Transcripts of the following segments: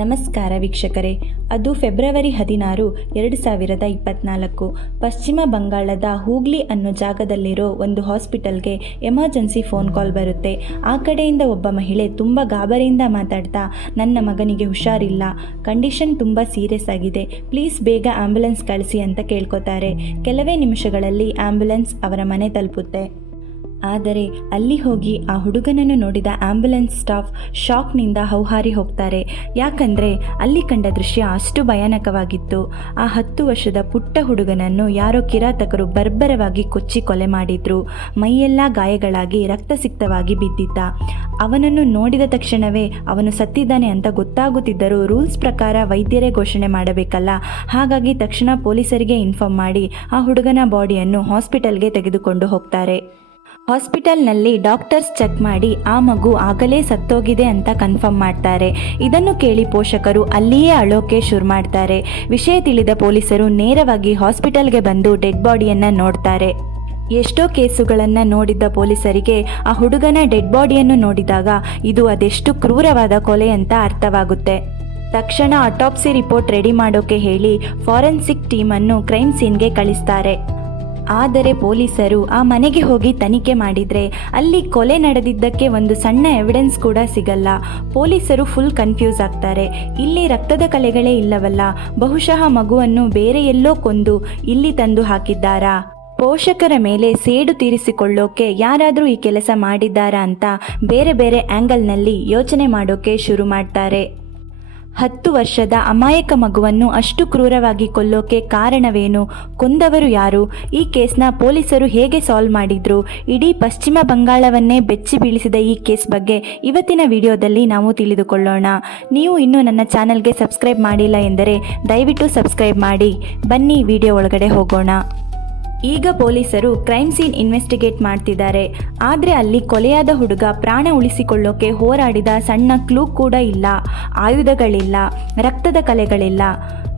ನಮಸ್ಕಾರ ವೀಕ್ಷಕರೇ. ಅದು ಫೆಬ್ರವರಿ 16, 2024. ಪಶ್ಚಿಮ ಬಂಗಾಳದ ಹೂಗ್ಲಿ ಅನ್ನೋ ಜಾಗದಲ್ಲಿರೋ ಒಂದು ಹಾಸ್ಪಿಟಲ್ಗೆ ಎಮರ್ಜೆನ್ಸಿ ಫೋನ್ ಕಾಲ್ ಬರುತ್ತೆ. ಆ ಕಡೆಯಿಂದ ಒಬ್ಬ ಮಹಿಳೆ ತುಂಬ ಗಾಬರಿಯಿಂದ ಮಾತಾಡ್ತಾ, ನನ್ನ ಮಗನಿಗೆ ಹುಷಾರಿಲ್ಲ, ಕಂಡೀಷನ್ ತುಂಬ ಸೀರಿಯಸ್ ಆಗಿದೆ, ಪ್ಲೀಸ್ ಬೇಗ ಆಂಬ್ಯುಲೆನ್ಸ್ ಕಳಿಸಿ ಅಂತ ಕೇಳ್ಕೊತಾರೆ. ಕೆಲವೇ ನಿಮಿಷಗಳಲ್ಲಿ ಆಂಬ್ಯುಲೆನ್ಸ್ ಅವರ ಮನೆ ತಲುಪುತ್ತೆ. ಆದರೆ ಅಲ್ಲಿ ಹೋಗಿ ಆ ಹುಡುಗನನ್ನು ನೋಡಿದ ಆಂಬ್ಯುಲೆನ್ಸ್ ಸ್ಟಾಫ್ ಶಾಕ್ನಿಂದ ಹೌಹಾರಿ ಹೋಗ್ತಾರೆ. ಯಾಕಂದರೆ ಅಲ್ಲಿ ಕಂಡ ದೃಶ್ಯ ಅಷ್ಟು ಭಯಾನಕವಾಗಿತ್ತು. ಆ 10 ವರ್ಷದ ಪುಟ್ಟ ಹುಡುಗನನ್ನು ಯಾರೋ ಕಿರಾತಕರು ಬರ್ಬರವಾಗಿ ಕೊಚ್ಚಿ ಕೊಲೆ ಮಾಡಿದ್ರು. ಮೈಯೆಲ್ಲ ಗಾಯಗಳಾಗಿ ರಕ್ತಸಿಕ್ತವಾಗಿ ಬಿದ್ದಿದ್ದ. ಅವನನ್ನು ನೋಡಿದ ತಕ್ಷಣವೇ ಅವನು ಸತ್ತಿದ್ದಾನೆ ಅಂತ ಗೊತ್ತಾಗುತ್ತಿದ್ದರೂ ರೂಲ್ಸ್ ಪ್ರಕಾರ ವೈದ್ಯರೇ ಘೋಷಣೆ ಮಾಡಬೇಕಲ್ಲ. ಹಾಗಾಗಿ ತಕ್ಷಣ ಪೊಲೀಸರಿಗೆ ಇನ್ಫಾರ್ಮ್ ಮಾಡಿ ಆ ಹುಡುಗನ ಬಾಡಿಯನ್ನು ಹಾಸ್ಪಿಟಲ್ಗೆ ತೆಗೆದುಕೊಂಡು ಹೋಗ್ತಾರೆ. ಹಾಸ್ಪಿಟಲ್ನಲ್ಲಿ ಡಾಕ್ಟರ್ಸ್ ಚೆಕ್ ಮಾಡಿ ಆ ಮಗು ಆಗಲೇ ಸತ್ತೋಗಿದೆ ಅಂತ ಕನ್ಫರ್ಮ್ ಮಾಡ್ತಾರೆ. ಇದನ್ನು ಕೇಳಿ ಪೋಷಕರು ಅಲ್ಲಿಯೇ ಅಳೋಕೆ ಶುರು ಮಾಡ್ತಾರೆ. ವಿಷಯ ತಿಳಿದ ಪೊಲೀಸರು ನೇರವಾಗಿ ಹಾಸ್ಪಿಟಲ್ಗೆ ಬಂದು ಡೆಡ್ ಬಾಡಿಯನ್ನು ನೋಡ್ತಾರೆ. ಎಷ್ಟೋ ಕೇಸುಗಳನ್ನು ನೋಡಿದ್ದ ಪೊಲೀಸರಿಗೆ ಆ ಹುಡುಗನ ಡೆಡ್ ಬಾಡಿಯನ್ನು ನೋಡಿದಾಗ ಇದು ಅದೆಷ್ಟು ಕ್ರೂರವಾದ ಕೊಲೆ ಅಂತ ಅರ್ಥವಾಗುತ್ತೆ. ತಕ್ಷಣ ಆಟೋಪ್ಸಿ ರಿಪೋರ್ಟ್ ರೆಡಿ ಮಾಡೋಕೆ ಹೇಳಿ ಫಾರೆನ್ಸಿಕ್ ಟೀಮನ್ನು ಕ್ರೈಮ್ ಸೀನ್ಗೆ ಕಳಿಸ್ತಾರೆ. ಆದರೆ ಪೊಲೀಸರು ಆ ಮನೆಗೆ ಹೋಗಿ ತನಿಖೆ ಮಾಡಿದರೆ ಅಲ್ಲಿ ಕೊಲೆ ನಡೆದಿದ್ದಕ್ಕೆ ಒಂದು ಸಣ್ಣ ಎವಿಡೆನ್ಸ್ ಕೂಡ ಸಿಗಲ್ಲ. ಪೊಲೀಸರು ಫುಲ್ ಕನ್ಫ್ಯೂಸ್ ಆಗ್ತಾರೆ. ಇಲ್ಲಿ ರಕ್ತದ ಕಲೆಗಳೇ ಇಲ್ಲವಲ್ಲ, ಬಹುಶಃ ಮಗುವನ್ನು ಬೇರೆ ಎಲ್ಲೋ ಕೊಂದು ಇಲ್ಲಿ ತಂದು ಹಾಕಿದ್ದಾರಾ? ಪೋಷಕರ ಮೇಲೆ ಸೇಡು ತೀರಿಸಿಕೊಳ್ಳೋಕೆ ಯಾರಾದರೂ ಈ ಕೆಲಸ ಮಾಡಿದ್ದಾರಾ ಅಂತ ಬೇರೆ ಬೇರೆ ಆ್ಯಂಗಲ್ನಲ್ಲಿ ಯೋಚನೆ ಮಾಡೋಕೆ ಶುರು ಮಾಡ್ತಾರೆ. 10 ವರ್ಷದ ಅಮಾಯಕ ಮಗುವನ್ನು ಅಷ್ಟು ಕ್ರೂರವಾಗಿ ಕೊಲ್ಲೋಕೆ ಕಾರಣವೇನು? ಕೊಂದವರು ಯಾರು? ಈ ಕೇಸ್ನ ಪೊಲೀಸರು ಹೇಗೆ ಸಾಲ್ವ್ ಮಾಡಿದ್ರು? ಇಡೀ ಪಶ್ಚಿಮ ಬಂಗಾಳವನ್ನೇ ಬೆಚ್ಚಿ ಬೀಳಿಸಿದ ಈ ಕೇಸ್ ಬಗ್ಗೆ ಇವತ್ತಿನ ವಿಡಿಯೋದಲ್ಲಿ ನಾವು ತಿಳಿದುಕೊಳ್ಳೋಣ. ನೀವು ಇನ್ನೂ ನನ್ನ ಚಾನಲ್ಗೆ ಸಬ್ಸ್ಕ್ರೈಬ್ ಮಾಡಿಲ್ಲ ಎಂದರೆ ದಯವಿಟ್ಟು ಸಬ್ಸ್ಕ್ರೈಬ್ ಮಾಡಿ. ಬನ್ನಿ ವಿಡಿಯೋ ಒಳಗಡೆ ಹೋಗೋಣ. ಈಗ ಪೊಲೀಸರು ಕ್ರೈಮ್ ಸೀನ್ ಇನ್ವೆಸ್ಟಿಗೇಟ್ ಮಾಡ್ತಿದ್ದಾರೆ. ಆದರೆ ಅಲ್ಲಿ ಕೊಲೆಯಾದ ಹುಡುಗ ಪ್ರಾಣ ಉಳಿಸಿಕೊಳ್ಳೋಕೆ ಹೋರಾಡಿದ ಸಣ್ಣ ಕ್ಲೂ ಕೂಡ ಇಲ್ಲ. ಆಯುಧಗಳಿಲ್ಲ, ರಕ್ತದ ಕಲೆಗಳಿಲ್ಲ.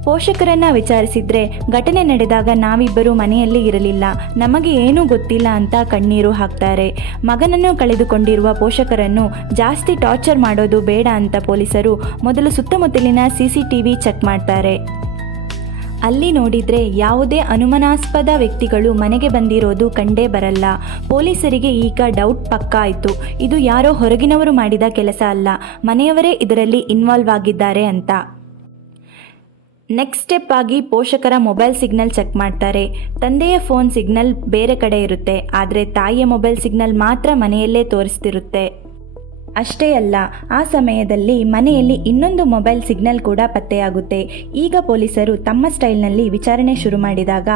ಪೋಷಕರನ್ನು ವಿಚಾರಿಸಿದ್ರೆ ಘಟನೆ ನಡೆದಾಗ ನಾವಿಬ್ಬರು ಮನೆಯಲ್ಲಿ ಇರಲಿಲ್ಲ, ನಮಗೆ ಏನೂ ಗೊತ್ತಿಲ್ಲ ಅಂತ ಕಣ್ಣೀರು ಹಾಕ್ತಾರೆ. ಮಗನನ್ನು ಕಳೆದುಕೊಂಡಿರುವ ಪೋಷಕರನ್ನು ಜಾಸ್ತಿ ಟಾರ್ಚರ್ ಮಾಡೋದು ಬೇಡ ಅಂತ ಪೊಲೀಸರು ಮೊದಲು ಸುತ್ತಮುತ್ತಲಿನ CCTV ಚೆಕ್ ಮಾಡ್ತಾರೆ. ಅಲ್ಲಿ ನೋಡಿದರೆ ಯಾವುದೇ ಅನುಮಾನಾಸ್ಪದ ವ್ಯಕ್ತಿಗಳು ಮನೆಗೆ ಬಂದಿರೋದು ಕಂಡೇ ಬರಲ್ಲ. ಪೊಲೀಸರಿಗೆ ಈಗ ಡೌಟ್ ಪಕ್ಕಾ ಆಯಿತು. ಇದು ಯಾರೋ ಹೊರಗಿನವರು ಮಾಡಿದ ಕೆಲಸ ಅಲ್ಲ, ಮನೆಯವರೇ ಇದರಲ್ಲಿ ಇನ್ವಾಲ್ವ್ ಆಗಿದ್ದಾರೆ ಅಂತ. ನೆಕ್ಸ್ಟ್ ಸ್ಟೆಪ್ ಆಗಿ ಪೋಷಕರ ಮೊಬೈಲ್ ಸಿಗ್ನಲ್ ಚೆಕ್ ಮಾಡ್ತಾರೆ. ತಂದೆಯ ಫೋನ್ ಸಿಗ್ನಲ್ ಬೇರೆ ಕಡೆ ಇರುತ್ತೆ, ಆದರೆ ತಾಯಿಯ ಮೊಬೈಲ್ ಸಿಗ್ನಲ್ ಮಾತ್ರ ಮನೆಯಲ್ಲೇ ತೋರಿಸ್ತಿರುತ್ತೆ. ಅಷ್ಟೇ ಅಲ್ಲ, ಆ ಸಮಯದಲ್ಲಿ ಮನೆಯಲ್ಲಿ ಇನ್ನೊಂದು ಮೊಬೈಲ್ ಸಿಗ್ನಲ್ ಕೂಡ ಪತ್ತೆಯಾಗುತ್ತೆ. ಈಗ ಪೊಲೀಸರು ತಮ್ಮ ಸ್ಟೈಲ್ನಲ್ಲಿ ವಿಚಾರಣೆ ಶುರು ಮಾಡಿದಾಗ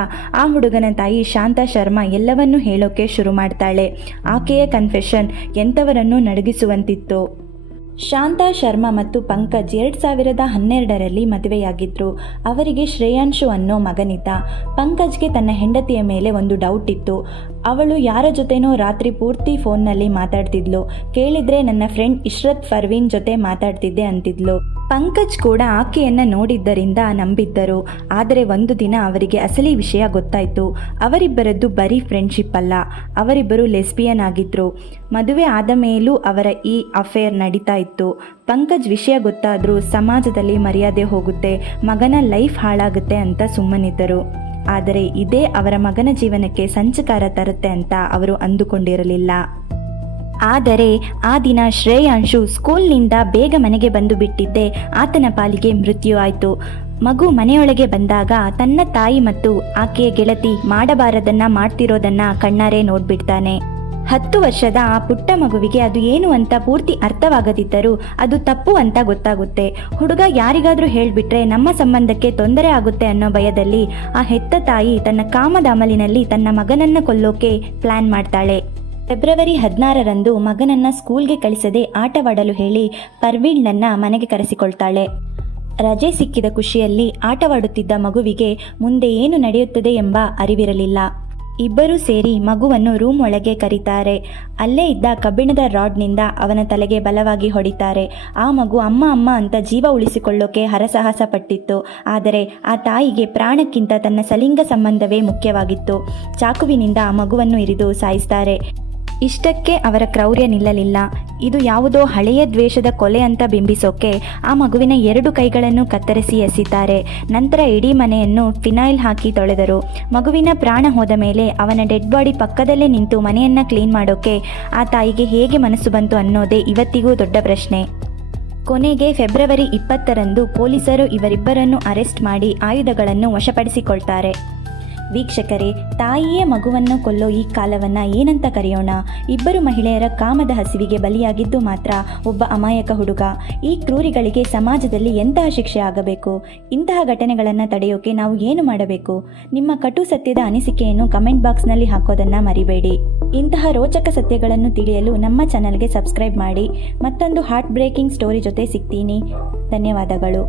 ಆ ಹುಡುಗನ ತಾಯಿ ಶಾಂತಾ ಶರ್ಮಾ ಎಲ್ಲವನ್ನೂ ಹೇಳೋಕೆ ಶುರು ಮಾಡ್ತಾಳೆ. ಆಕೆಯ ಕನ್ಫೆಷನ್ ಎಂಥವರನ್ನು ನಡುಗಿಸುವಂತಿತ್ತು. ಶಾಂತಾ ಶರ್ಮಾ ಮತ್ತು ಪಂಕಜ್ 2012ರಲ್ಲಿ ಮದುವೆಯಾಗಿದ್ದರು. ಅವರಿಗೆ ಶ್ರೇಯಾಂಶು ಅನ್ನೋ ಮಗನಿದ್ದ. ಪಂಕಜ್ಗೆ ತನ್ನ ಹೆಂಡತಿಯ ಮೇಲೆ ಒಂದು ಡೌಟ್ ಇತ್ತು. ಅವಳು ಯಾರ ಜೊತೆನೋ ರಾತ್ರಿ ಪೂರ್ತಿ ಫೋನ್ನಲ್ಲಿ ಮಾತಾಡ್ತಿದ್ಲು. ಕೇಳಿದರೆ ನನ್ನ ಫ್ರೆಂಡ್ ಇಶ್ರತ್ ಫರ್ವೀನ್ ಜೊತೆ ಮಾತಾಡ್ತಿದ್ದೆ ಅಂತಿದ್ಲು. ಪಂಕಜ್ ಕೂಡ ಆಕೆಯನ್ನು ನೋಡಿದ್ದರಿಂದ ನಂಬಿದ್ದರು. ಆದರೆ ಒಂದು ದಿನ ಅವರಿಗೆ ಅಸಲಿ ವಿಷಯ ಗೊತ್ತಾಯಿತು. ಅವರಿಬ್ಬರದ್ದು ಬರೀ ಫ್ರೆಂಡ್ಶಿಪ್ ಅಲ್ಲ, ಅವರಿಬ್ಬರು ಲೆಸ್ಬಿಯನ್ ಆಗಿದ್ದರು. ಮದುವೆ ಆದ ಮೇಲೂ ಅವರ ಈ ಅಫೇರ್ ನಡೀತಾ ಇತ್ತು. ಪಂಕಜ್ ವಿಷಯ ಗೊತ್ತಾದರೂ ಸಮಾಜದಲ್ಲಿ ಮರ್ಯಾದೆ ಹೋಗುತ್ತೆ, ಮಗನ ಲೈಫ್ ಹಾಳಾಗುತ್ತೆ ಅಂತ ಸುಮ್ಮನಿದ್ದರು. ಆದರೆ ಇದೇ ಅವರ ಮಗನ ಜೀವನಕ್ಕೆ ಸಂಚಕಾರ ತರುತ್ತೆ ಅಂತ ಅವರು ಅಂದುಕೊಂಡಿರಲಿಲ್ಲ. ಆದರೆ ಆ ದಿನ ಶ್ರೇಯಾಂಶು ಸ್ಕೂಲ್ನಿಂದ ಬೇಗ ಮನೆಗೆ ಬಂದು ಬಿಟ್ಟಿದ್ದೆ ಆತನ ಪಾಲಿಗೆ ಮೃತ್ಯು ಆಯಿತು. ಮಗು ಮನೆಯೊಳಗೆ ಬಂದಾಗ ತನ್ನ ತಾಯಿ ಮತ್ತು ಆಕೆಯ ಗೆಳತಿ ಮಾಡಬಾರದನ್ನ ಮಾಡ್ತಿರೋದನ್ನ ಕಣ್ಣಾರೆ ನೋಡ್ಬಿಡ್ತಾನೆ. 10 ವರ್ಷದ ಆ ಪುಟ್ಟ ಮಗುವಿಗೆ ಅದು ಏನು ಅಂತ ಪೂರ್ತಿ ಅರ್ಥವಾಗದಿದ್ದರೂ ಅದು ತಪ್ಪು ಅಂತ ಗೊತ್ತಾಗುತ್ತೆ. ಹುಡುಗ ಯಾರಿಗಾದರೂ ಹೇಳಿಬಿಟ್ರೆ ನಮ್ಮ ಸಂಬಂಧಕ್ಕೆ ತೊಂದರೆ ಆಗುತ್ತೆ ಅನ್ನೋ ಭಯದಲ್ಲಿ ಆ ಹೆತ್ತ ತಾಯಿ ತನ್ನ ಕಾಮದ ಅಮಲಿನಲ್ಲಿ ತನ್ನ ಮಗನನ್ನು ಕೊಲ್ಲೋಕೆ ಪ್ಲ್ಯಾನ್ ಮಾಡ್ತಾಳೆ. ಫೆಬ್ರವರಿ 16ರಂದು ಮಗನನ್ನು ಸ್ಕೂಲ್ಗೆ ಕಳಿಸದೆ ಆಟವಾಡಲು ಹೇಳಿ ಪರ್ವೀನ್ನನ್ನ ಮನೆಗೆ ಕರೆಸಿಕೊಳ್ತಾಳೆ. ರಜೆ ಸಿಕ್ಕಿದ ಖುಷಿಯಲ್ಲಿ ಆಟವಾಡುತ್ತಿದ್ದ ಮಗುವಿಗೆ ಮುಂದೆ ಏನು ನಡೆಯುತ್ತದೆ ಎಂಬ ಅರಿವಿರಲಿಲ್ಲ. ಇಬ್ಬರೂ ಸೇರಿ ಮಗುವನ್ನು ರೂಮ್ ಒಳಗೆ ಕರೀತಾರೆ. ಅಲ್ಲೇ ಇದ್ದ ಕಬ್ಬಿಣದ ರಾಡ್ನಿಂದ ಅವನ ತಲೆಗೆ ಬಲವಾಗಿ ಹೊಡಿತಾರೆ. ಆ ಮಗು ಅಮ್ಮ ಅಮ್ಮ ಅಂತ ಜೀವ ಉಳಿಸಿಕೊಳ್ಳೋಕೆ ಹರಸಾಹಸ ಪಟ್ಟಿತ್ತು. ಆದರೆ ಆ ತಾಯಿಗೆ ಪ್ರಾಣಕ್ಕಿಂತ ತನ್ನ ಸಲಿಂಗ ಸಂಬಂಧವೇ ಮುಖ್ಯವಾಗಿತ್ತು. ಚಾಕುವಿನಿಂದ ಆ ಮಗುವನ್ನು ಇರಿದು ಸಾಯಿಸ್ತಾರೆ. ಇಷ್ಟಕ್ಕೆ ಅವರ ಕ್ರೌರ್ಯ ನಿಲ್ಲಲಿಲ್ಲ. ಇದು ಯಾವುದೋ ಹಳೆಯ ದ್ವೇಷದ ಕೊಲೆ ಅಂತ ಬಿಂಬಿಸೋಕೆ ಆ ಮಗುವಿನ 2 ಕೈಗಳನ್ನು ಕತ್ತರಿಸಿ ಎಸಿತಾರೆ. ನಂತರ ಇಡೀ ಮನೆಯನ್ನು ಫಿನೈಲ್ ಹಾಕಿ ತೊಳೆದರು. ಮಗುವಿನ ಪ್ರಾಣ ಹೋದ ಮೇಲೆ ಅವನ ಡೆಡ್ ಬಾಡಿ ಪಕ್ಕದಲ್ಲೇ ನಿಂತು ಮನೆಯನ್ನು ಕ್ಲೀನ್ ಮಾಡೋಕೆ ಆ ತಾಯಿಗೆ ಹೇಗೆ ಮನಸ್ಸು ಬಂತು ಅನ್ನೋದೇ ಇವತ್ತಿಗೂ ದೊಡ್ಡ ಪ್ರಶ್ನೆ. ಕೊನೆಗೆ ಫೆಬ್ರವರಿ 20ರಂದು ಪೊಲೀಸರು ಇವರಿಬ್ಬರನ್ನು ಅರೆಸ್ಟ್ ಮಾಡಿ ಆಯುಧಗಳನ್ನು ವಶಪಡಿಸಿಕೊಳ್ತಾರೆ. ವೀಕ್ಷಕರೇ, ತಾಯಿಯೇ ಮಗುವನ್ನು ಕೊಲ್ಲೋ ಈ ಕಾಲವನ್ನು ಏನಂತ ಕರೆಯೋಣ? ಇಬ್ಬರು ಮಹಿಳೆಯರ ಕಾಮದ ಹಸಿವಿಗೆ ಬಲಿಯಾಗಿದ್ದು ಮಾತ್ರ ಒಬ್ಬ ಅಮಾಯಕ ಹುಡುಗ. ಈ ಕ್ರೂರಿಗಳಿಗೆ ಸಮಾಜದಲ್ಲಿ ಎಂತಹ ಶಿಕ್ಷೆ ಆಗಬೇಕು? ಇಂತಹ ಘಟನೆಗಳನ್ನು ತಡೆಯೋಕೆ ನಾವು ಏನು ಮಾಡಬೇಕು? ನಿಮ್ಮ ಕಟು ಸತ್ಯದ ಅನಿಸಿಕೆಯನ್ನು ಕಮೆಂಟ್ ಬಾಕ್ಸ್ನಲ್ಲಿ ಹಾಕೋದನ್ನು ಮರಿಬೇಡಿ. ಇಂತಹ ರೋಚಕ ಸತ್ಯಗಳನ್ನು ತಿಳಿಯಲು ನಮ್ಮ ಚಾನಲ್ಗೆ ಸಬ್ಸ್ಕ್ರೈಬ್ ಮಾಡಿ. ಮತ್ತೊಂದು ಹಾರ್ಟ್ ಬ್ರೇಕಿಂಗ್ ಸ್ಟೋರಿ ಜೊತೆ ಸಿಗ್ತೀನಿ. ಧನ್ಯವಾದಗಳು.